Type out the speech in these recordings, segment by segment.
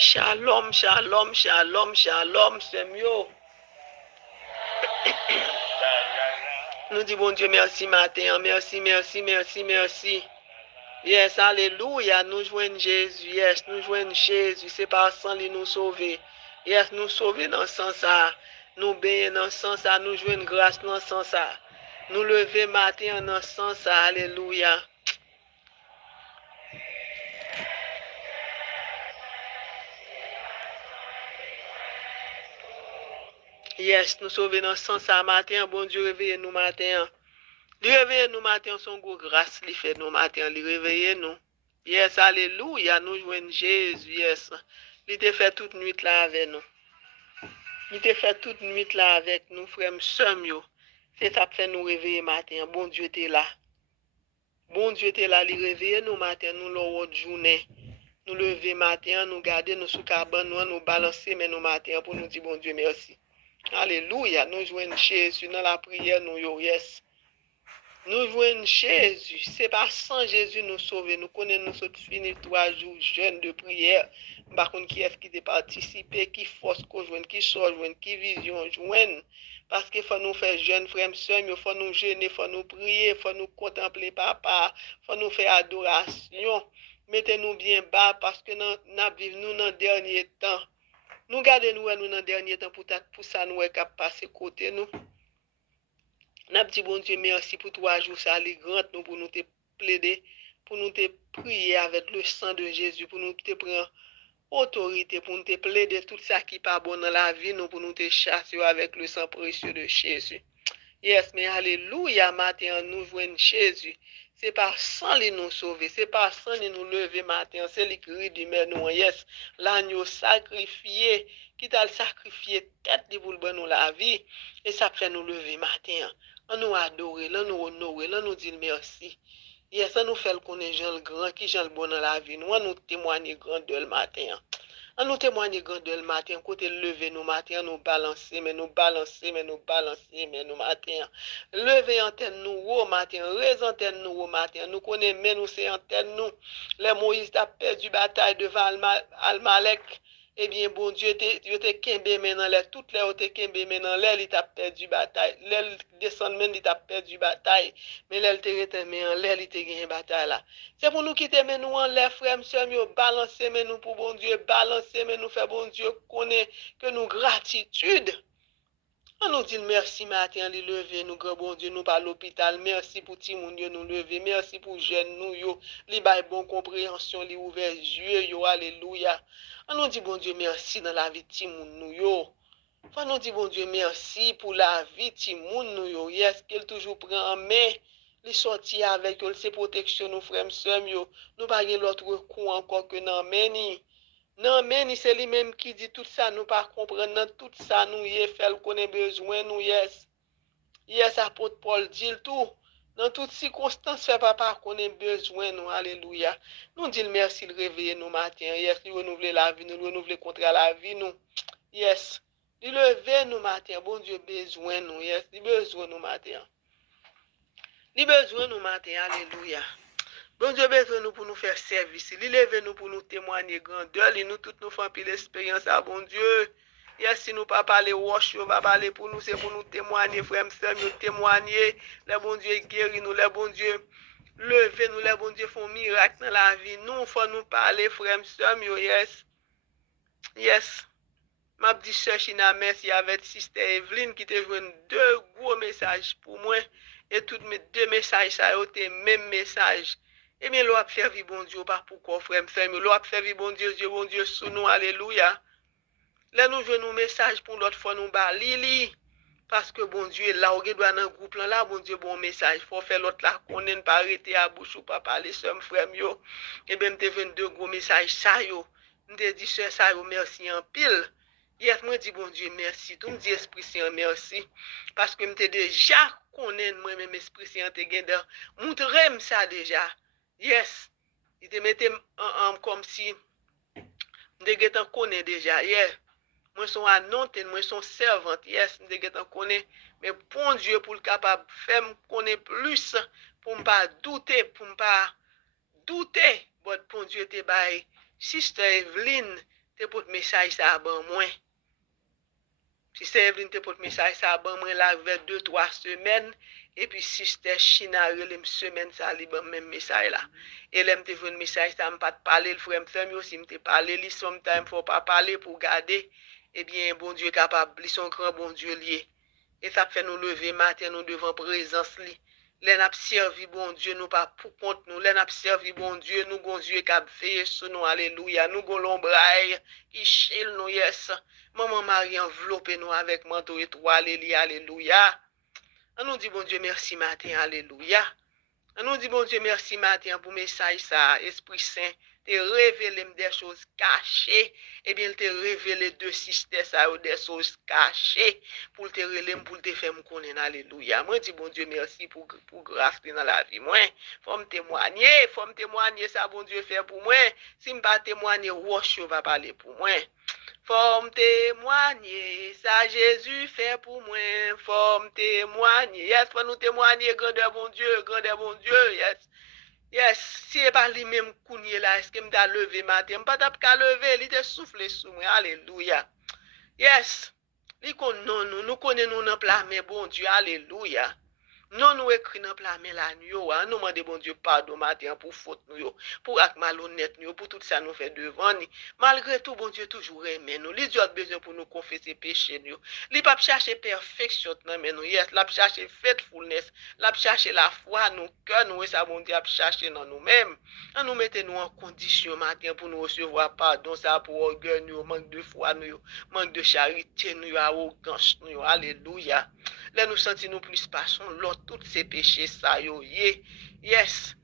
Shalom, shalom, shalom, shalom, c'est mieux. Nous disons bon Dieu merci matin, merci, merci, merci, merci. Yes, alléluia, nous joignons Jésus, yes, nous joignons Jésus, c'est par sang lui nous sauver. Yes, nous sauver dans le sens ça, nous bénir dans le sens ça, nous joignons grâce dans le sens ça. Nous lever matin dans le sens ça, alléluia. Yes, nous sauver dans le sens ça matin, bon Dieu réveille nous matin. Li réveille nous matin, son gros grâce, li fait nous matin, li réveille nous. Yes, alléluia, nous joignons Jésus, yes. Li te fait toute nuit là avec nous. Li te fait toute nuit là avec nous, frère, sœurs yo. C'est ça qui fait nous réveiller matin. Bon Dieu t'es là. Bon Dieu t'es là, li réveille nous matin, nous l'autre journée. Nous lever matin, nous garder nous sous cabane, nous balancer mais nous matin pour nous dire bon Dieu merci. Alléluia, nous joignons Jésus dans la prière, nous yo, yes. Nous joignons Jésus. C'est pas sans Jésus nous sauver. Nous connaissons nous sommes finis 3 jours jeunes de prière. Par contre, qui est-ce qui a participé, qui force qu'on joigne, qui sort joigne, qui vision joigne. Parce qu'il faut nous faire jeunes frères, sœurs, il faut nous gêner, il faut nous prier, il faut nous contempler papa, il faut nous faire adoration. Mettez-nous bien bas parce que nous vivons dans le dernier temps. Nous gardons nous dans le dernier temps pour ça nous est capable de passer côté nous. N'a dit bon Dieu merci pour 3 jours ça les grand nous pour nous te plaider, pour nous te prier avec le sang de Jésus, pour nous te prendre autorité, pour nous te plaider tout ça qui pas bon dans la vie, nous pour nous te chasser avec le sang précieux de Jésus. Yes, mais alléluia, matin nous joignons Jésus. C'est par sang lui nous sauver, c'est par sang lui nous lever matin, c'est lui qui rit du nous, yes, l'agneau sacrifié, qui t'a sacrifié tête pour le nous la vie, et ça fait nous lever matin. On nous adorer, on nous honorer, on nous dire merci. Yes, ça nous fait le connaître Jean le grand, qui Jean le bon dans la vie, nous, on nous témoigner grand de le matin. On nous témoigne grand de le matin, côté lever nous matin, nous balancer, mais nous balancer, mais nous balancer, mais nous matin. Lever antenne nous au matin, raise antenne nous au matin. Nous connaissons, mais nous c'est antenne nous. Les Moïse a perdu bataille devant Almalek. Eh bien, bon Dieu, tu te kembe maintenant, toutes les autres kembe maintenant, il t'a perdu bataille. L'aile descend même, il t'a perdu bataille. Mais l'aile te retenu en l'aile, il te gagné bataille là. C'est pour nous quitter, mais nous en l'air, frère, monsieur, balancer, mais nous pour bon Dieu, balancer, mais nous faire bon Dieu connaître que nous gratitude. On nous dit merci matin, les lever, nous grand bon Dieu, nous par l'hôpital. Merci pour ti moun nous lever. Merci pour jeune nous yo, li bay bon compréhension, li ouvert yeux yo, alléluia. On nous dit bon Dieu merci dans la vie ti moun nous yo. On nous dit bon Dieu merci pour la vie ti moun nous yo. Yes, qu'elle toujours prend en main. Les sortir avec eux, c'est protection nous frères sœurs yo. Nous pas l'autre coup encore que non meni. Non, mais c'est lui-même qui dit tout ça, nous pas comprendre tout ça, nous y fait qu'on a besoin, nous yes. Yes, apôtre Paul dit tout. Dans toutes circonstances, fait papa qu'on a besoin, nous, alléluia. Nous disons merci de réveiller nous matin, yes, nous renouveler la vie, nous renouveler contre la vie, nous, yes. Il lever nous matin, bon Dieu, besoin nous, yes, il besoin nous matin. Il besoin nous matin, alléluia. Bon Dieu besoin nous pour nous faire service. Il lève nous pour nous témoigner grandeur. Il nous toutes nous font pile l'expérience à bon Dieu. Et si nous pas parler wash, nous pas parler pour nous, c'est pour nous témoigner, frère, nous témoigner. Le bon Dieu guérit nous, le bon Dieu lever nous, le bon Dieu font miracle dans la vie. Nous, faut nous parler, frère, yes. Yes. M'a dit chercher na merci avec sister Evelyne qui te joint 2 gros messages pour moi. Et toutes mes 2 messages, ça a été même message. Eh bien, l'on a fait vivre bon Dieu, pas pourquoi, frère, l'on a fait vivre bon Dieu, sous nous, alléluia. Là, nous jouons nos messages pour l'autre fois, nous bali, parce que bon Dieu, là, on doit dans le groupe, là, bon Dieu, bon message. Faut faire l'autre là, qu'on n'ait pas arrêté à bouche ou pas parler, seul frère, yo. Eh bien, m'te 22 gros messages, ça, yo. M'te dit, ça, yo, merci en pile. Yes, moi, dis bon Dieu, merci. Tout me dit, Esprit Saint, merci. Parce que m'te déjà connaît, moi-même, Esprit Saint, te gagne, montrez-moi ça déjà. Yes, il te mettait comme si je connais déjà. Yes, moi son anointé, moi son servante. Yes, je connais. Mais bon Dieu pour le capable faire me connaître plus pour ne pas douter, pour ne pas douter. Bon Dieu te bail. Sister Evelyne te pour message ça ban moi. Sister Evelyn te pour message ça ban moi là vers 2-3 semaines et puis Sister China relem semaine ça li ban même message là. Et l'aime te un message ça me pas parler le frère me aussi me te parler li sometime faut pas parler pour garder eh bien bon Dieu capable li son grand bon Dieu lié. Et ça fait nous lever matin nous devant présence li. Lè n'a servi bon Dieu nous pas pour compte nous. Lè n'a servi bon Dieu nous gon Dieu qui a veillé sur nous. Alléluia. Nous gon l'ombraille qui chile nous yes. Maman Marie enveloppe nous avec manteau étoile. Alléluia. On nous dit bon Dieu merci matin. Alléluia. On nous dit bon Dieu merci matin pour message ça. Esprit Saint te révélé des choses cachées. Eh bien, il te révélé de sisters ça des choses cachées pour te révéler pour te faire me connaître. Alléluia. Moi dis bon Dieu merci pour grâce dans la vie moi. Faut me témoigner ça bon Dieu fait pour moi. Si me pas témoigner, roche va parler pour moi. Faut me témoigner, ça Jésus fait pour moi. Faut me témoigner. Yes, faut nous témoigner, grandeur bon Dieu, yes. Yes, si e pas lui-même kounye là, est-ce que m'ta levé matin? M'pas tap ka levé, li te soufflé sous moi. Alléluia. Yes. Li kon non nous connaissons nous dans plan bon Dieu. Alléluia. Non nous écrit dans plan la nuit nous demande bon Dieu pardon matin pour faute nous pour ak malhonnête nous pour tout ça nous fait devant ni. Malgré tout bon Dieu toujours aimé nous. Li Dieu a besoin pour nous confesser péché nous. Li pas chercher perfection dans mais nous. Yes, l'a chercher faithfulness, l'a chercher la foi nous cœur nous et ça bon Dieu a chercher dans nous-mêmes. Nous mettez nous en condition matin pour nous recevoir pardon ça pour orgueil nous, manque de foi nous, manque de charité nous, arrogance nous. Alléluia. Là nous sentons nous plus passion l'autre tous ces péchés ça yo yes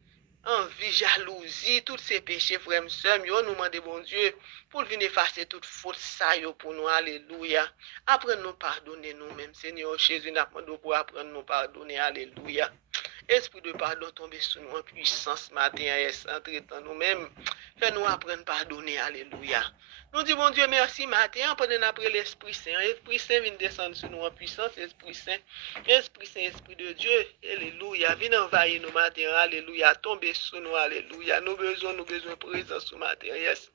envie jalousie tous ces péchés frère sœur yo nous demander bon Dieu pour venir effacer toute faute ça yo pour nous. Alléluia. Apprendre nous pardonner nous-mêmes Seigneur Jésus n'a demandé pour apprendre nous pardonner. Alléluia. Esprit de pardon tombe sur nous en puissance matin et entrer dans nous-mêmes. Fais-nous apprendre à pardonner. Alléluia. Nous disons, bon Dieu, merci matin, pendant après l'Esprit Saint. L'Esprit Saint vient descendre sur nous en puissance. Esprit Saint, Esprit de Dieu. Alléluia. Viens envahir nous matin. Alléluia. Tomber sur nous. Alléluia. Nous besoin de présence ce matin. Yes.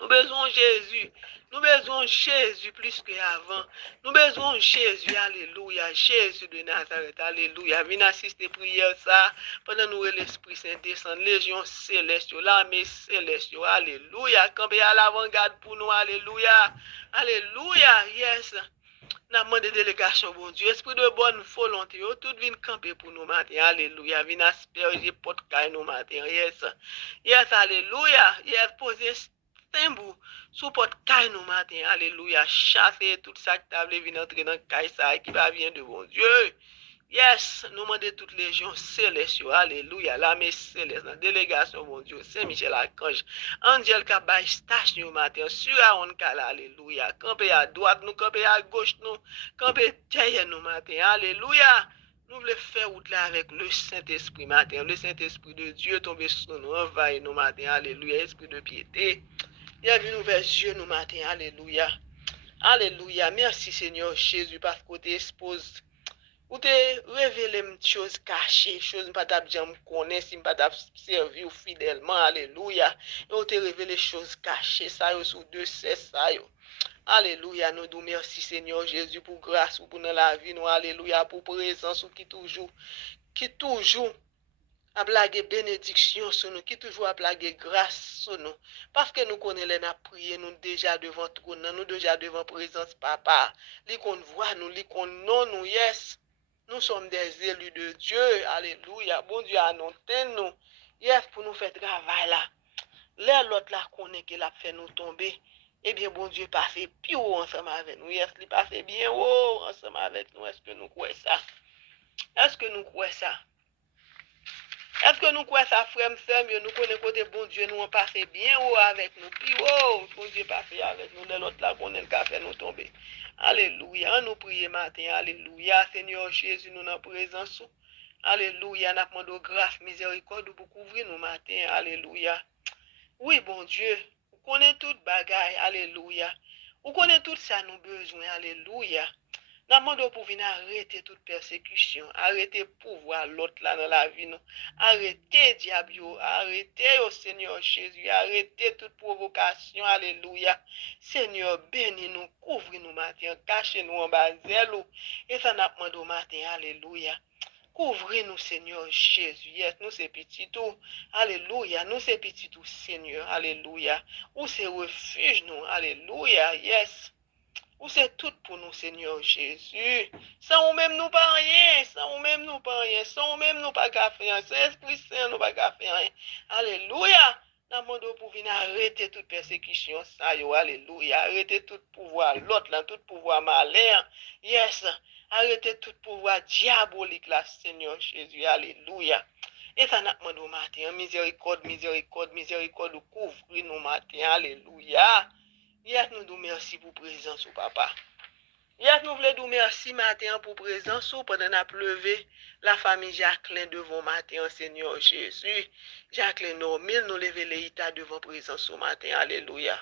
Nous besoin de Jésus. Nous besoin de Jésus plus qu'avant. Nous besoin de Jésus. Alléluia. Jésus de Nazareth. Alléluia. Viens assister prière ça. Pendant nous l'Esprit Saint descend. Légion céleste. L'armée céleste. Alléluia. Camper à l'avant-garde pour nous. Alléluia. Alléluia. Yes. N'a demandé délégation, bon Dieu. Esprit de bonne volonté. Tout vient camper pour nous matin. Alléluia. Viens asperger porte caille nous matin. Yes. Yes. Alléluia. Yes. Poser Timbou, sous porte caille nous matin, alléluia, chasser tout ça qui t'a venir entrer dans caille ça qui va venir de bon Dieu. Yes, nous demandons toutes les légions célestes, alléluia, l'armée céleste, la délégation, bon Dieu, Saint-Michel Archange, Angel Kabay, stache nous matin, sur Aaron Kala, alléluia, camper à droite, nous camper à gauche, nous camper derrière nous matin, alléluia. Nous voulons faire route là avec le Saint-Esprit matin, le Saint-Esprit de Dieu tomber sur nous, envahir nous matin, alléluia, esprit de piété. Bienvenue vers Dieu nous matin. Alléluia. Alléluia. Merci Seigneur Jésus parce que tu exposes. Ou te révélé des choses cachées, choses pas t'a bien connaître, si pas t'a servir fidèlement. Alléluia. Et ou te révélé des choses cachées ça yo sous deux cesse ça yo. Alléluia. Nous disons merci Seigneur Jésus pour grâce ou pour dans la vie nous. Alléluia pour présence ou qui toujours à blaguer bénédiction sur nous, qui toujours à blaguer grâce sur nous. Parce que nous connaissons les prier, nous déjà devant trône, nous déjà devant présence papa. Li qu'on voit nous, li qu'on non nous, yes. Nous sommes des élus de Dieu. Alléluia. Bon Dieu a annoncé nous. Yes, pour nous faire travail là. L'autre là connaît qu'il a fait nous tomber. Eh bien, bon Dieu pas fait pire ensemble avec nous. Yes, il pas fait bien ensemble avec nous. Est-ce que nous croyons ça? Est-ce que nous croyons ça? Est-ce que nous croyons ça, frère, nous connaissons côté bon Dieu, nous on passé bien haut avec nous. Puis bon Dieu pas fait avec nous, l'autre là, qu'on est fait nous tomber. Alléluia, nous prions matin, alléluia, Seigneur Jésus, nous en présence. Alléluia, nous demandons grâce, miséricorde pour couvrir nous matin, alléluia. Oui, bon Dieu, vous connaissez toute bagaille, alléluia. Vous connaissez tout ça, nous besoin, alléluia. Nous demandons pour venir arrêter toute persécution, arrêter pouvoir l'autre là dans la vie, nous. Arrêter diable, arrêter au Seigneur Jésus, arrêter toute provocation, alléluia. Seigneur, bénis-nous, couvre-nous matin, cachez-nous en bas zèle, et ça n'a pas demandé matin, alléluia. Couvrez-nous, Seigneur Jésus. Yes, nous c'est petit tout. Alléluia. Nous c'est petit tout, Seigneur. Alléluia. Où c'est refuge, nous. Alléluia. Yes. Où c'est tout pour nous, Seigneur Jésus. Sans ou même nous pas rien. Sans ou même nous pas rien. Sans ou même nous pas qu'à faire. Sans Esprit Saint, nous pas qu'à faire rien. Alléluia. Nous demandons pour venir arrêter toute persécution. Ça, yo. Alléluia. Arrêter tout pouvoir. L'autre, là, tout pouvoir malin. Yes. Arrêtez tout pouvoir diabolique là, Seigneur Jésus. Alléluia. Et ça n'a pas de matin. Miséricorde, miséricorde, miséricorde. Couvre-nous matin. Alléluia. Yes, nous nous merci pour présence, papa. Yes, nous voulons nous merci matin pour présence pendant la pleuvé. La famille Jacqueline devant matin, Seigneur Jésus. Jacqueline, nous lever les états devant présence au matin. Alléluia.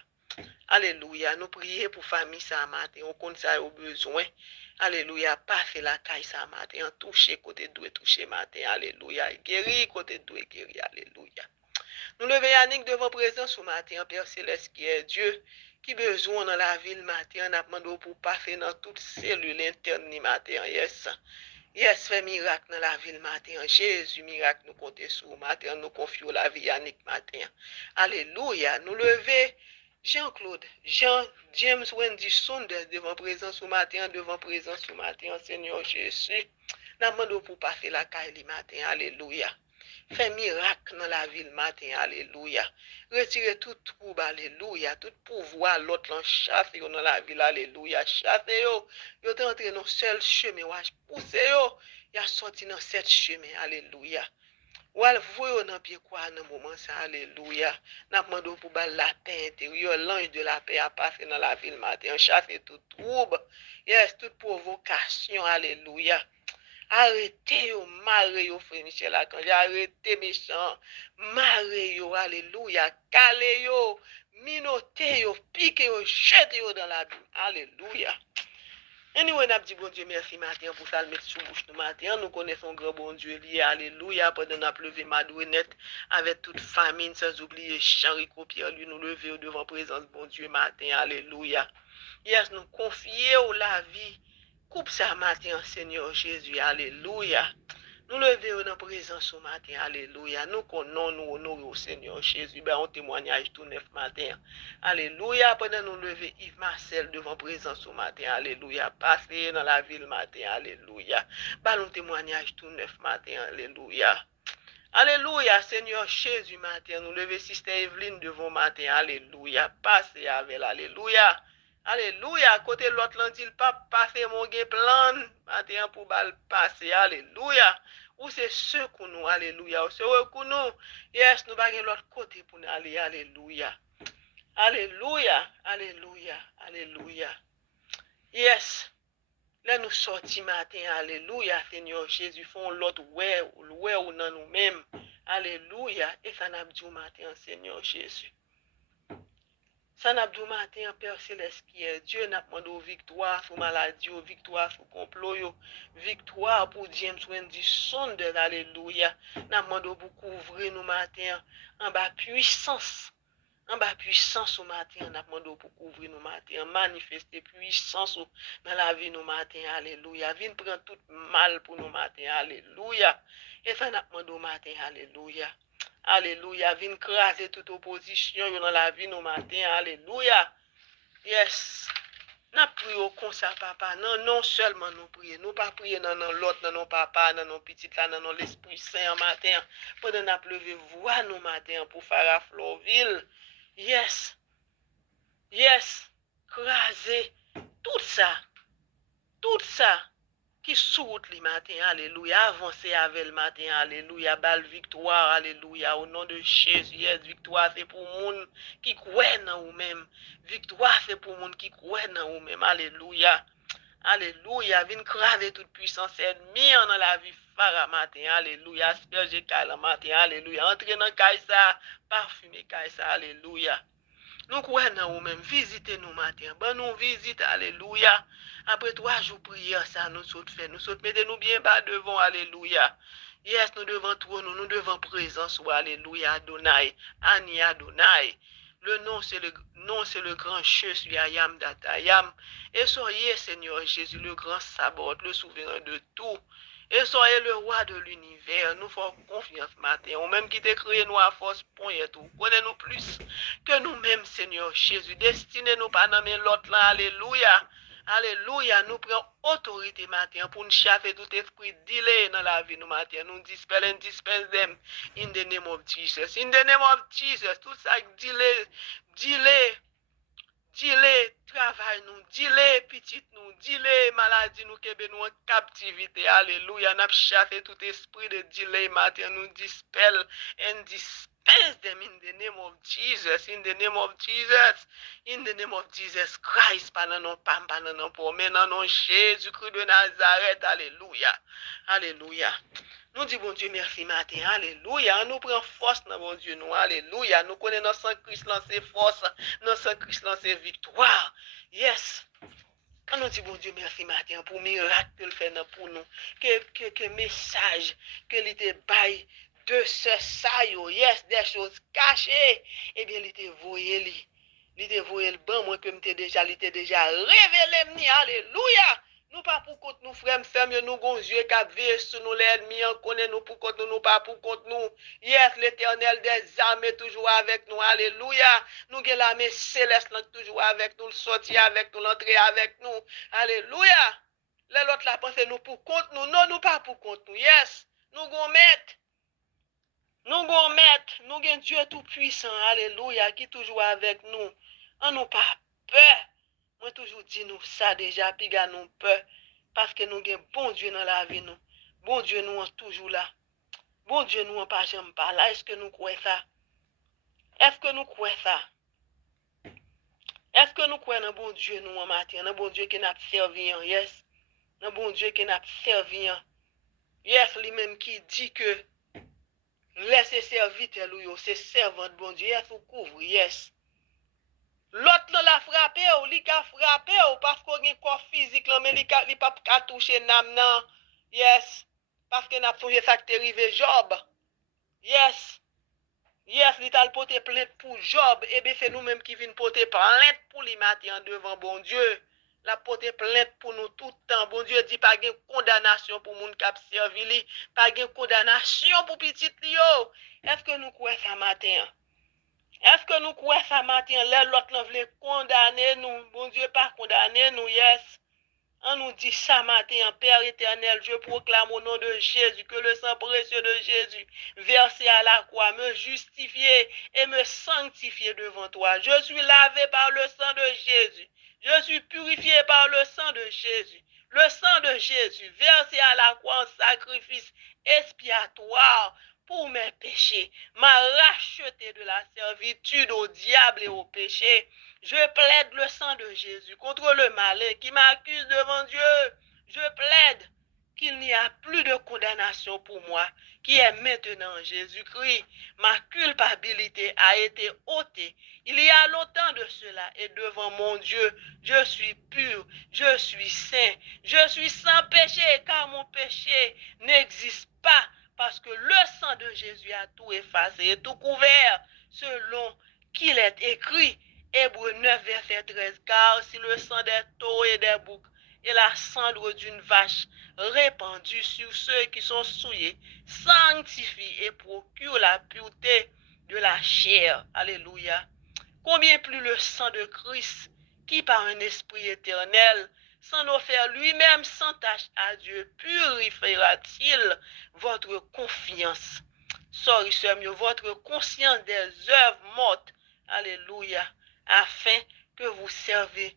Alléluia. Nous prions pour famille ça matin. On compte ça au besoin. Alléluia. Pas fait la caille ça matin. Toucher côté doué, toucher matin. Alléluia. Guéri côté doué, guéri. Alléluia. Nous levons Yannick devant présence au matin. Père Céleste qui est Dieu. Qui besoin dans la ville matin. On a demandé pour pas faire dans toute cellule interne ni matin. Yes. Yes, fais miracle dans la ville matin. Jésus, miracle, nous comptons sur matin. Nous confions la vie Yannick matin. Alléluia. Nous levons Jean-Claude, James Wendy Saunders devant présence au matin, devant présence au matin, Seigneur Jésus. Nous demandons pour pas faire la caille matin, alléluia. Fais miracle dans la ville matin, alléluia. Retirez tout trouble, alléluia. Tout pouvoir, l'autre en chasse dans la ville, alléluia. Chassez yo. Yo est entré dans seul chemin, poussez yo. Il a sorti dans sept chemin, alléluia. Ou al voyo dans pied quoi dans moment ça alléluia. N'a demandé pour la paix intérieure, l'ange de la paix a passé dans la ville matin, chasser tout trouble. Yes, toute provocation, alléluia. Arrêtez yo, marre yo, frère Michel Archange, arrêtez méchant, marre yo, alléluia, calez yo, minote yo, pique yo, jette yo dans la Bible, alléluia. Anyway, n'a dit bon Dieu merci matin pour ça le mettre sous bouche nous matin. Nous connaissons grand bon Dieu lié. Alléluia. Pendant la pleuvé madouinette avec toute famine sans oublier Charico Pierre lui nous lever devant présence bon Dieu matin. Alléluia. Yes, nous confier la vie. Coupe ça matin Seigneur Jésus. Alléluia. Nous lever dans présence au matin, alléluia. Nous connaissons, nous honorons au Seigneur Jésus. Ben, on témoignage tout neuf matin. Alléluia. Pendant nous lever Yves Marcel devant présence au matin, alléluia. Passer dans la ville matin, alléluia. Ben, on témoignage tout neuf matin, alléluia. Alléluia, Seigneur Jésus matin. Nous lever Sister Evelyne devant matin, alléluia. Passer avec alléluia. Alléluia. Côté l'autre, l'on dit, pas passer mon plan matin pour passer, alléluia. Ou c'est ce que nous, alléluia. Ou c'est ce que nous, yes, nous baguons l'autre côté pour nous aller, alléluia. Alléluia, alléluia, alléluia. Yes. Là nous sortis matin, alléluia, Seigneur Jésus, font l'autre ouais ou non nous-mêmes. Alléluia. Et ça n'a pas dit matin, Seigneur Jésus. Ça n'a pas matin, Père Céleste qui est Dieu, n'a pas demandé victoire sur maladie, victoire sur complot, victoire pour James Wendy Saunders, alléluia. N'a pas demandé pour couvrir nous matin en bas puissance. En bas puissance au matin, on a demandé pour couvrir nos matins, manifester puissance dans la vie nos matins, alléluia. Viens prendre tout mal pour nos matins, alléluia. Et ça n'a demandé au matin, alléluia. Alléluia. Viens craser toute opposition dans la vie nos matins, alléluia. Yes. N'a prié comme ça, papa. Non, non seulement nous prions. Nous pas prier dans l'autre, dans nos papa, dans nos petits là, dans l'Esprit Saint matin. Pendant n'a pleuvé voix nos matins pour faire à Florville. Yes. Yes. Craser tout ça qui saute le matin, alléluia, avancer avec le matin, alléluia, belle victoire, alléluia, au nom de Jésus, yes, victoire c'est pour monde qui croit dans vous-même, victoire c'est pour monde qui croit dans vous-même, alléluia, alléluia, viens craser toute puissance ennemie dans la vie phare matin, alléluia, asperger le matin, alléluia, entrer dans Kaïsa, parfumer Kaïsa, alléluia. Nous croyons ou même visiter nous matin. Ben nous visite, alléluia. Après 3 jours prière, ça nous saute fait. Nous saute mettez nous bien bas devant, alléluia. Yes, nous devons trône, nous devons présence, alléluia, Adonai, Ani Adonai. Le nom, c'est le grand je suis Ayam Datayam. Et soyez, Seigneur Jésus, le grand sabot, le souverain de tout. Et soyez le roi de l'univers. Nous faisons confiance matin. Ou même qui t'a créé nous à force, point et tout. Connais-nous plus que nous-mêmes, Seigneur Jésus. Destinez-nous pas dans l'autre là. Alléluia. Alléluia. Nous prenons autorité matin pour nous chasser tout esprit delay dans la vie nous matin. Nous dispel and dispense them in the name of Jesus. In the name of Jesus. Tout ça delay travail nous, dile petit nous, dile maladie nous, kebe nous en captivité. Alléluia. N'a chassé tout esprit de delay matin, nous dispel and dispense them in the name of Jesus, in the name of Jesus, in the name of Jesus Christ. Pas non, pas non, pour mais non, Jésus-Christ de Nazareth. Alléluia. Alléluia. Nous disons, bon Dieu, merci matin. Alléluia. Nous prenons force dans bon Dieu, nous. Alléluia. Nous connaissons notre sang Christ, c'est force. Notre sang Christ, c'est victoire. Yes. Nous disons, bon Dieu, merci matin pour miracle que le fait pour nous. Que message que l'était bail de ce saillot. Yes, des choses cachées. Eh bien, il était voyé. Il était voyé le bon, moi, que m'était déjà révélé. Alléluia. Nous pas pour compte nous frères ferme nous gon yeux qui veillent sur nous l'ennemi en connaît nous pour compte nous pas pour compte nous. Yes, l'Éternel des armées est toujours avec nous. Alléluia. Nous avons l'armée céleste toujours avec nous, le sortir avec nous, l'entrée avec nous. Alléluia. Les autres la pensent nous pour compte nous. Non, nous pas pour compte nous. Yes. Nous gon mettre. Nous gon mettre. Nous avons Dieu tout puissant. Alléluia qui toujours avec nous. On nous pas peur. Moi toujours dis nous ça déjà, puis gars nous peur. Parce que nous avons bon Dieu dans la vie nous. Bon Dieu nous est toujours là. Bon Dieu nous pas jamais pas là. Est-ce que nous croyons ça? Est-ce que nous croyons ça? Est-ce que nous croyons dans bon Dieu nous en matin? Dans bon Dieu qui n'a servi? Yes. Dans bon Dieu qui n'a servi? Yes, lui-même qui dit que laissez serviteur lui, c'est servant de bon Dieu. Yes, ou couvre. Yes. L'autre l'a frappé ou li ka frappé ou parce qu'on a un corps physique là mais li pas ka toucher nam nan. Yes. Parce que n'a songé ça qui arrivé Job. Yes. Yes, li t'a porté plainte pour Job et bien c'est nous-mêmes qui vinn porter plainte pour lui matin devant bon Dieu. La porter plainte pour nous tout le temps. Bon Dieu dit pas de condamnation pour moun k'ap servi li, pas de condamnation pour petit li yo. Est-ce que nous croyons ça matin? Est-ce que nous croyons ça matin? L'autre veut condamner nous. Bon Dieu pas condamner nous, yes. On nous dit ça matin, Père éternel, je proclame au nom de Jésus que le sang précieux de Jésus, versé à la croix, me justifier et me sanctifier devant toi. Je suis lavé par le sang de Jésus. Je suis purifié par le sang de Jésus. Le sang de Jésus, versé à la croix en sacrifice expiatoire pour mes péchés, m'a racheté de la servitude au diable et au péché. Je plaide le sang de Jésus contre le malin qui m'accuse devant Dieu. Je plaide qu'il n'y a plus de condamnation pour moi, qui est maintenant en Jésus-Christ. Ma culpabilité a été ôtée. Il y a longtemps de cela et devant mon Dieu, je suis pur, je suis saint, je suis sans péché car mon péché n'existe pas parce que le sang de Jésus a tout effacé et tout couvert selon qu'il est écrit. Hébreux 9, verset 13. Car si le sang des taureaux et des boucs et la cendre d'une vache répandue sur ceux qui sont souillés sanctifie et procure la pureté de la chair. Alléluia. Combien plus le sang de Christ qui par un esprit éternel sans offrir lui-même sans tâche à Dieu, purifiera-t-il votre confiance? Sorry, votre conscience des œuvres mortes. Alléluia. Afin que vous serviez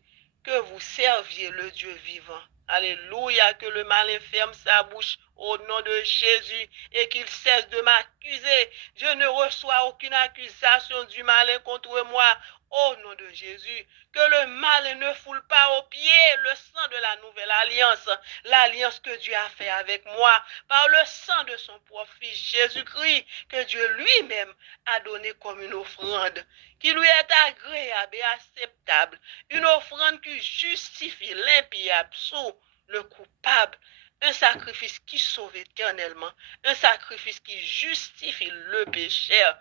le Dieu vivant. Alléluia, que le malin ferme sa bouche au nom de Jésus et qu'il cesse de m'accuser. Je ne reçois aucune accusation du malin contre moi Au nom de Jésus, que le mal ne foule pas aux pieds le sang de la nouvelle alliance, l'alliance que Dieu a fait avec moi par le sang de son propre Fils Jésus-Christ, que Dieu lui-même a donné comme une offrande, qui lui est agréable et acceptable, une offrande qui justifie l'impie absous, le coupable, un sacrifice qui sauve éternellement, un sacrifice qui justifie le pécheur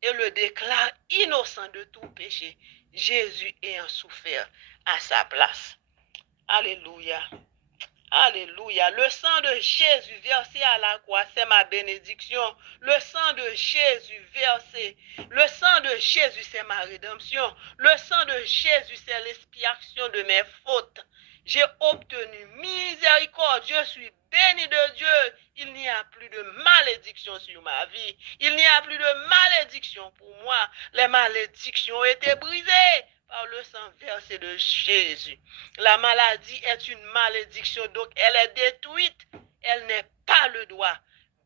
et le déclare innocent de tout péché, Jésus ayant souffert à sa place. Alléluia. Alléluia. Le sang de Jésus versé à la croix, c'est ma bénédiction. Le sang de Jésus versé. Le sang de Jésus, c'est ma rédemption. Le sang de Jésus, c'est l'expiation de mes fautes. J'ai obtenu miséricorde. Je suis béni de Dieu. Il n'y a plus de malédiction sur ma vie. Il n'y a plus de malédiction pour moi. Les malédictions ont été brisées par le sang versé de Jésus. La maladie est une malédiction, donc elle est détruite. Elle n'est pas le droit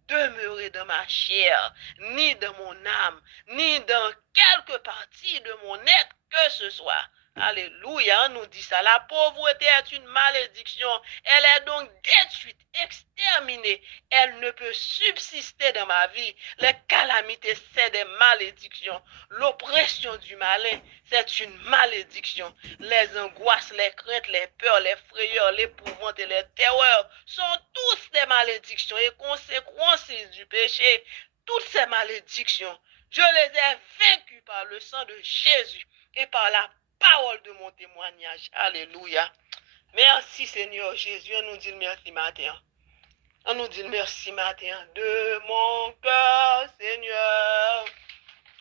demeurer dans ma chair, ni dans mon âme, ni dans quelque partie de mon être que ce soit. Alléluia, on nous dit ça. La pauvreté est une malédiction. Elle est donc détruite, exterminée. Elle ne peut subsister dans ma vie. Les calamités, c'est des malédictions. L'oppression du malin, c'est une malédiction. Les angoisses, les craintes, les peurs, les frayeurs, l'épouvante et les terreurs sont tous des malédictions et conséquences du péché. Toutes ces malédictions, je les ai vaincues par le sang de Jésus et par la parole de mon témoignage. Alléluia. Merci Seigneur Jésus. On nous dit merci matin. On nous dit merci matin de mon cœur, Seigneur.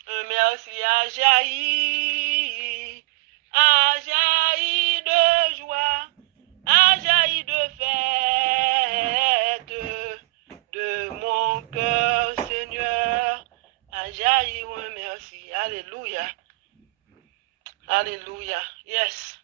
Un merci a jailli de joie, a jailli de fête de mon cœur, Seigneur. A jailli un merci. Alléluia. Alléluia. Yes.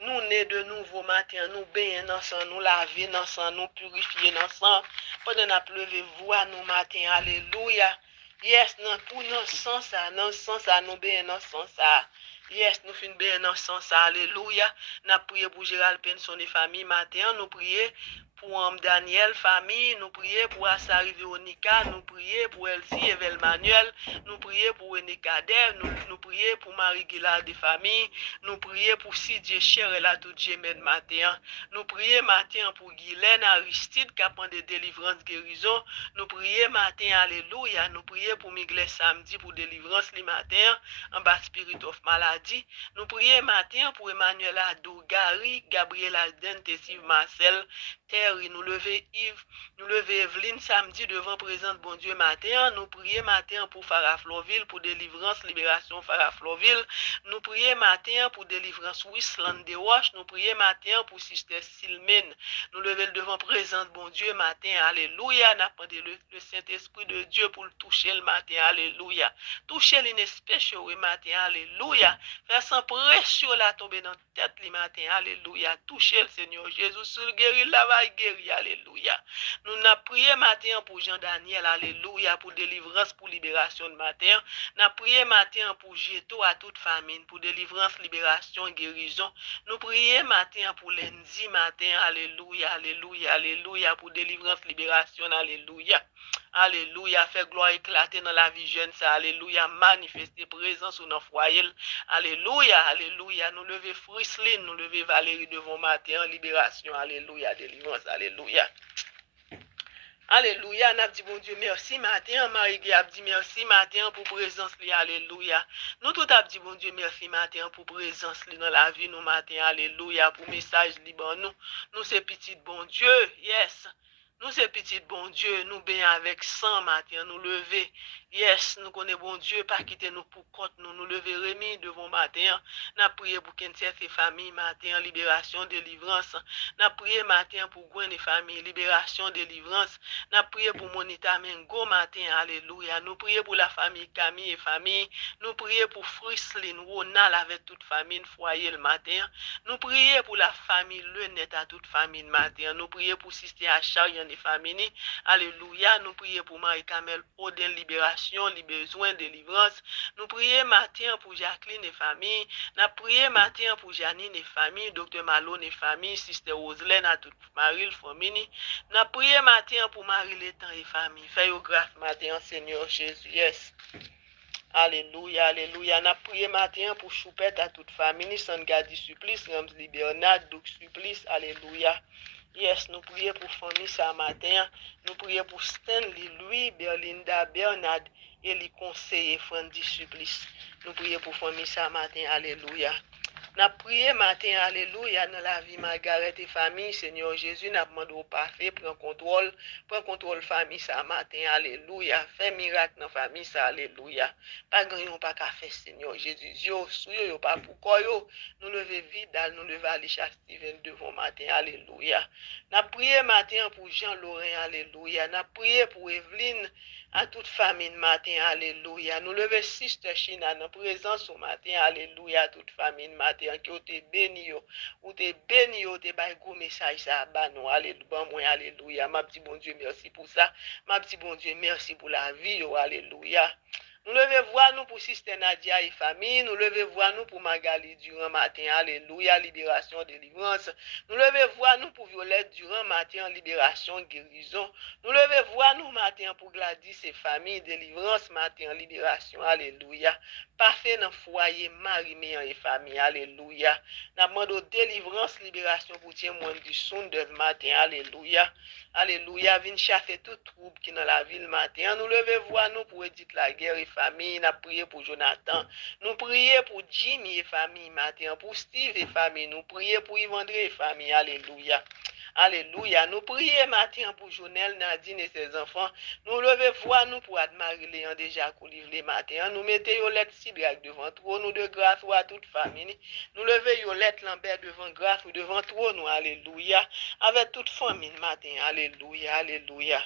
Nous nés de nouveau matin, nous baigner dans sang, nous laver dans sang, nous purifier dans sang. Pendant la pleuve voix nous matin. Alléluia. Yes, dans tout dans sens ça, nous baigner dans sang ça. Yes, nous fin baigner dans sang ça. Alléluia. Nous prions pour Gérald Penson et famille matin, nous prions pour Daniel, famille, nous prions pour Assa Riveronica, nous prions pour Elsie Evel Manuel, nous prions pour René Kader, nous prions pour Marie Guillard de famille, nous prions pour Sidje Cher et la tout Jemen matin, nous prions matin pour Guylaine Aristide, capant de délivrance guérison, nous prions matin, alléluia, nous prions pour Miguel samedi pour délivrance le matin, en bas spirit of maladie, nous prions matin pour Emmanuel Ado, Gary, Gabriel Alden, Tessive Marcel, Terry, nous lever Yves, nous lever Evelyne samedi devant présente bon Dieu matin, nous prions matin pour Farah Florville, pour délivrance, libération Farah Florville, nous prions matin pour délivrance Wisland de Wash, nous prions matin pour Sister Silmen, nous lever devant présente bon Dieu matin, alléluia, n'attendez le Saint-Esprit de Dieu pour le toucher le matin, alléluia, toucher l'inespécial le matin, alléluia, faire sans pression la tomber dans tête le matin, alléluia, toucher le Seigneur Jésus sur le guéri, la va guérir, alléluia. Nous n'a prié matin pour Jean-Daniel, alléluia, pour délivrance, pour libération de matin. N'a prié matin pour Jeto à toute famine, pour délivrance, libération, guérison. Nous prions matin pour lundi matin, alléluia, alléluia, alléluia, pour délivrance, libération, alléluia. Alléluia, fait gloire éclater dans la vie jeune, ça, alléluia, manifester présence ou dans foyer, alléluia, alléluia, nous lever Frisline, nous lever Valérie devant matin, libération, alléluia, délivrance, alléluia. Alléluia, n'a dit bon Dieu merci matin, Marie a dit merci matin pour présence li, alléluia. Nous tout a dit bon Dieu merci matin pour présence li dans la vie nous matin, alléluia, pour message li bon nous c'est petit bon Dieu, yes. Nous c'est petit bon Dieu, nous bien avec sang matin, nous lever. Yes, nous connaissons bon Dieu, pas quitter nous pour compte, nous lever remis devant matin. N'a prié pour Kentia et famille matin, libération, délivrance. N'a prié matin pour Gwen et famille, libération, délivrance. N'a prié pour Monita Mengo matin, alléluia. Nous prions pour la famille Camille et famille. Nous prions pour Frisline, Ronald avec toute famille, foyer le matin. Nous prions pour la famille Lenette à toute famille matin. Nous prions pour Sister Acharian et famille. Alléluia. Nous prions pour Marie-Camel Oden, libération libération, les besoins de délivrance. Nous prions matin pour Jacqueline et famille. Nous prions matin pour Janine et famille, Dr. Malone et famille, Sister Roselaine à toute Marie, famille. Nous prions matin pour Marie Létan et famille. Fais-vous grâce matin, Seigneur Jésus. Yes. Alléluia, alléluia. Nous prions matin pour Choupette à toute famille, Sangadi Supplice, Ramsli Bernard, Doug Supplice. Alléluia. Yes, nous prions pour famille ce matin. Nous prions pour Stanley, Louis, Berlinda, Bernard et les conseillers Frandy Supplice. Nous prions pour famille ce matin. Alléluia. Nous prions matin, alléluia, dans la vie Margaret et famille, Seigneur Jésus, nous demandons au parfait, prends contrôle famille ça matin, alléluia, fais miracle dans famille ça, alléluia. Pas grand pas qu'à faire, Seigneur Jésus, yo, souyo, pas pour quoi yo, nous lever Vidal, nous lever Alicia Steven devant matin, alléluia. Nous prions matin pour Jean-Laurent, alléluia. Nous prions pour Evelyne, à toute famille matin, alléluia. Nous levons Sister China dans présence au matin, alléluia, à toute famille matin, qui te béni, ou te béni, ou te bail gros message ça, bah nous, alléluia. Ma petit bon Dieu, merci pour ça. Ma petit bon Dieu, merci pour la vie, alléluia. Nous levons voir nous pour Sister Nadia et famille. Nous levons voir nous pour Magali durant matin. Alléluia, libération, délivrance. Nous levons voir nous pour Violette durant matin, libération, guérison. Nous levons voir nous matin pour Gladys et famille, délivrance, matin, libération. Alléluia. Parfait dans foyer, Marie, Méan et famille. Alléluia. Nous demandons délivrance, libération pour témoin du son de matin. Alléluia. Alléluia. Viens chasser tout trouble qui dans la ville matin. Nous levons voir nous pour Edith la guerre et famille. Nous prions pour Jonathan. Nous prions pour Jimmy et famille matin. Pour Steve et famille. Nous prions pour Yvandré et famille. Alléluia. Alléluia. Nous prions matin pour Jonel, Nadine et ses enfants. Nous levons voix nous pour admirer Léon déjà courir les matins. Nous mettons Yolette Sidrac devant trône, nous de grâce ou à toute famille. Nous levons Yolette Lambert devant grâce ou devant trône, nous. Alléluia. Avec toute famille matin. Alléluia. Alléluia.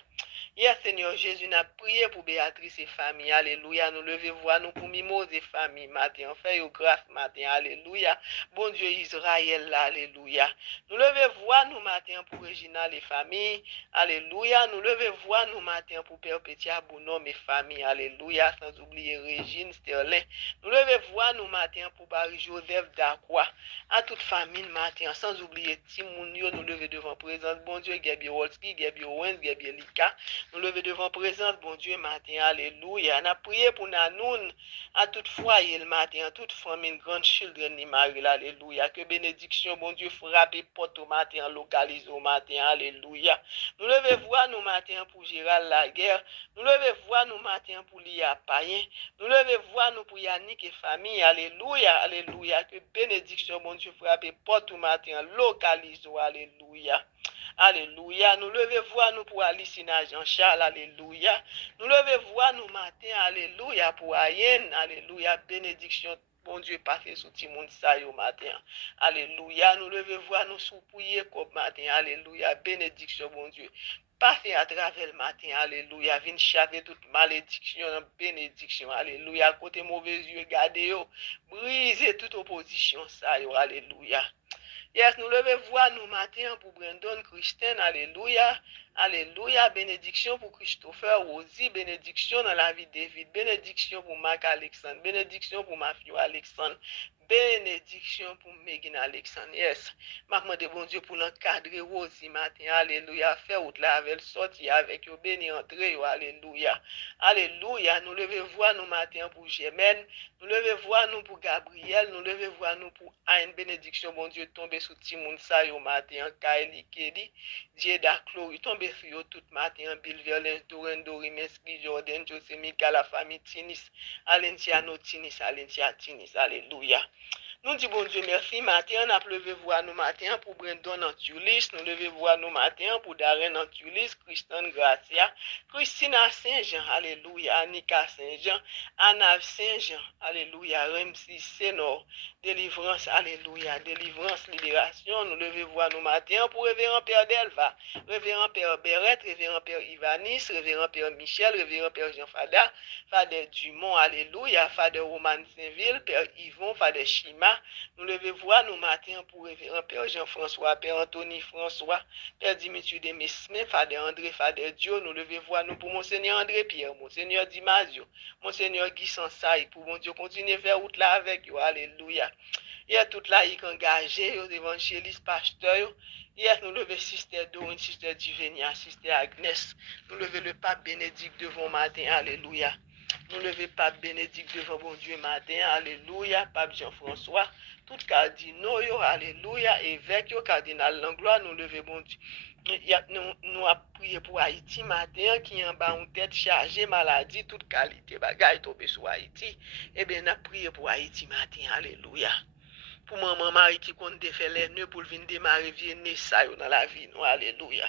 Hier, Seigneur Jésus, nous avons prié pour Béatrice et famille. Alléluia. Nous levons voix nous pour Mimose et famille matin. Fais grâce matin. Alléluia. Bon Dieu Israël, alléluia. Nous levons voix nous matin pour Réginal et famille. Alléluia. Nous levons voix nous matin pour Perpétia Bonhomme et famille. Alléluia. Sans oublier Régine Sterling. Nous levons voix nous matin pour Barry Joseph Dacroix. À toute famille matin. Sans oublier Timounio. Nous levons devant présence. Bon Dieu, Gabi Wolski, Gabi Owens, Gabi Lika. Nous levons devant présence. Bon Dieu matin. Alléluia. Nous prions pour Nanoun. À toute foyer le matin. Toute famille, grande children ni Marie. Alléluia. Que bénédiction, bon Dieu, frappe porte au matin, localise au matin. Alléluia. Nous levons voir nous matin pour Gérald Laguerre. Nous levons voir nous matin pour Lia Payen. Nous levons voir nous pour Yannick et famille. Alléluia. Alléluia. Que bénédiction, bon Dieu, frappe porte au matin, localise au. Alléluia. Alléluia. Nous levons voir nous pour Alicina Jean-Charles. Alléluia. Nous levons voir nous matin. Alléluia. Pour Ayen. Alléluia. Bénédiction. Bon Dieu, passez sous Timon ça au matin. Alléluia. Nous levons voir nous souprier comme matin. Alléluia. Bénédiction, bon Dieu. Passez à travers le matin. Alléluia. Viens chasser toute malédiction, bénédiction. Alléluia. Côté mauvais yeux, gardez-vous. Brisez toute opposition. Ça, alléluia. Yes, nous levons voir nous matin pour Brandon Christian. Alléluia. Alléluia. Bénédiction pour Christopher Rosie. Bénédiction dans la vie de David. Bénédiction pour Marc Alexandre. Bénédiction pour Matthew Alexandre. Bénédiction pour Megan Alexandre. Yes. Je demande bon Dieu pour l'encadrer Rosie matin. Alléluia. Faire out la avec sortir avec eux. Béni entrer. Alléluia. Alléluia. Nous levons voir nous matin pour Germaine. Nous levons voir nous pour Gabriel. Nous levons voir nous pour Anne. Bénédiction, bon Dieu, tomber sous Timoun sa yo matin. Kaeli Kedi. Dieu d'Aclo. Tomber sur yo tout matin. Bill Violence, Doren Dori, Meski, Jordan, José Mika, la famille Tinis. Alenciano Tinis, Alencia Tinis. Alléluia. Nous disons bon Dieu merci matin, on a levé voir nous matin pour Brandon Antulis, nous levé voir nous matin pour Darren Antulis, Christian Gracia, Christina Saint-Jean, alléluia, Annika Saint-Jean, Anna Saint-Jean, alléluia, Ramsey Senor, délivrance, alléluia, délivrance, libération, nous levé voir nous matin pour Révérend Père Delva, Révérend Père Berrette, Révérend Père Ivanis, Révérend Père Michel, Révérend Père Jean Fada, Fader Dumont, alléluia, Fader Roman Saint-Ville, Père Yvon, Fader Chima, là. Nous levons voix nous matin pour révérend Père Jean-François, Père Anthony François, Père Dimitri Demesme, Fader André, Fader Dio. Nous levons voix nous pour Monseigneur André Pierre, Monseigneur Dimazio, Monseigneur Guy Sansaï, pour mon Dieu continuer vers route là avec vous. Alléluia. Il y a tout là, il engagé, aux évangélistes, pasteurs. Hier, nous levons Sister Dorine, Sister Divenia, Sister Agnès. Nous levons le Pape Bénédicte devant matin. Alléluia. Nous levons Pape Bénédicte devant bon Dieu matin. Alléluia. Pape Jean-François. Tout cardinaux, alléluia. Évêque, cardinal Langlois, nous levons bon Dieu. Nous avons prié pour Haïti matin, qui en bas une tête chargée, maladie, toute qualité, bagaille tombé sur Haïti. Eh bien, nous avons prié pour Haïti matin. Alléluia. Pour maman Marie qui compte faire les nœuds pour venir démarrer vie ça dans la vie nous alléluia.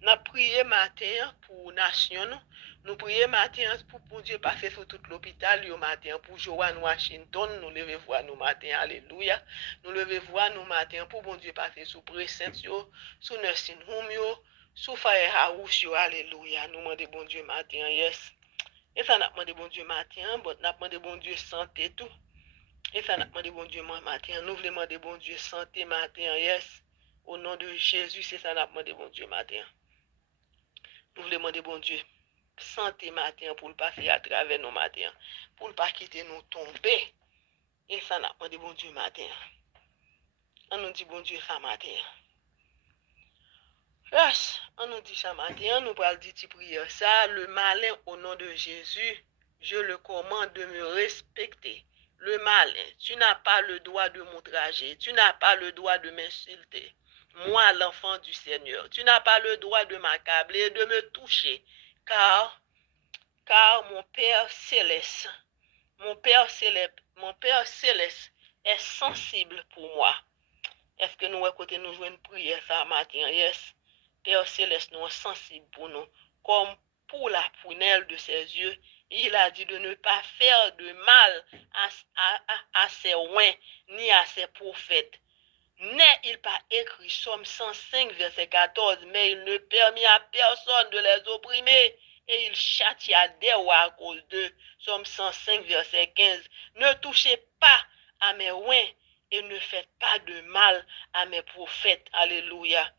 Nous prié matin pour nation nous prié matin pour Dieu pas faire tout l'hôpital yo matin pour Joanne Washington nous lever voir nous matin alléluia. Nous lever voir nous matin pour bon Dieu pas faire sous précepte yo sous nursing home yo sous firehouse yo alléluia. Nous demander bon Dieu matin yes. Et ça n'a demandé bon Dieu matin, but n'a demandé bon Dieu santé tout. Et ça n'a demandé bon Dieu matin. Nous voulons demander bon Dieu santé matin, yes. Au nom de Jésus, c'est ça n'a demandé bon Dieu matin. Nous voulons demander bon Dieu santé matin pour ne pas faire à travers nos matins. Pour ne pas quitter nous tomber. Et ça n'a demandé bon Dieu matin. On nous dit bon Dieu ça matin. Yes, on nous dit ça matin. Nous allons dire prière ça. Le malin au nom de Jésus, je le commande de me respecter. Le malin, tu n'as pas le droit de m'outrager, tu n'as pas le droit de m'insulter. Moi, l'enfant du Seigneur, tu n'as pas le droit de m'accabler, de me toucher, car mon Père céleste, mon Père céleste est sensible pour moi. Est-ce que nous, à côté, nous jouons une prière ça matin? Yes. Père céleste, nous sommes sensibles pour nous, comme pour la prunelle de ses yeux. Il a dit de ne pas faire de mal à ses oins, ni à ses prophètes. N'est-il pas écrit, Somme 105, verset 14, mais il ne permit à personne de les opprimer, et il châtia des rois à cause d'eux. Somme 105, verset 15. Ne touchez pas à mes oins, et ne faites pas de mal à mes prophètes. Alléluia.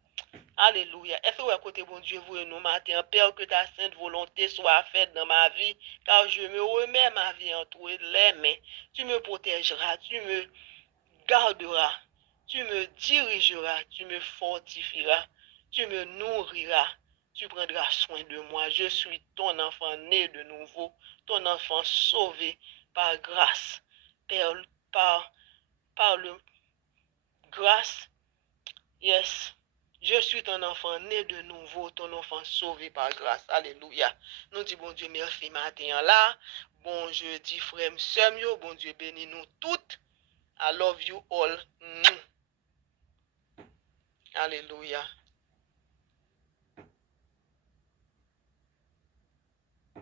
Alléluia. Est-ce que à côté bon Dieu vous et nous matin, Père, que ta sainte volonté soit faite dans ma vie, car je me remets ma vie entre les mains. Tu me protégeras, tu me garderas, tu me dirigeras, tu me fortifieras, tu me nourriras, tu prendras soin de moi. Je suis ton enfant né de nouveau, ton enfant sauvé par grâce, par le grâce. Yes. Je suis ton enfant né de nouveau, ton enfant sauvé par grâce. Alléluia. Nous disons, bon Dieu, merci matin là. Bon jeudi, frère, sœur, bon Dieu, bénis nous toutes. I love you all. Alléluia.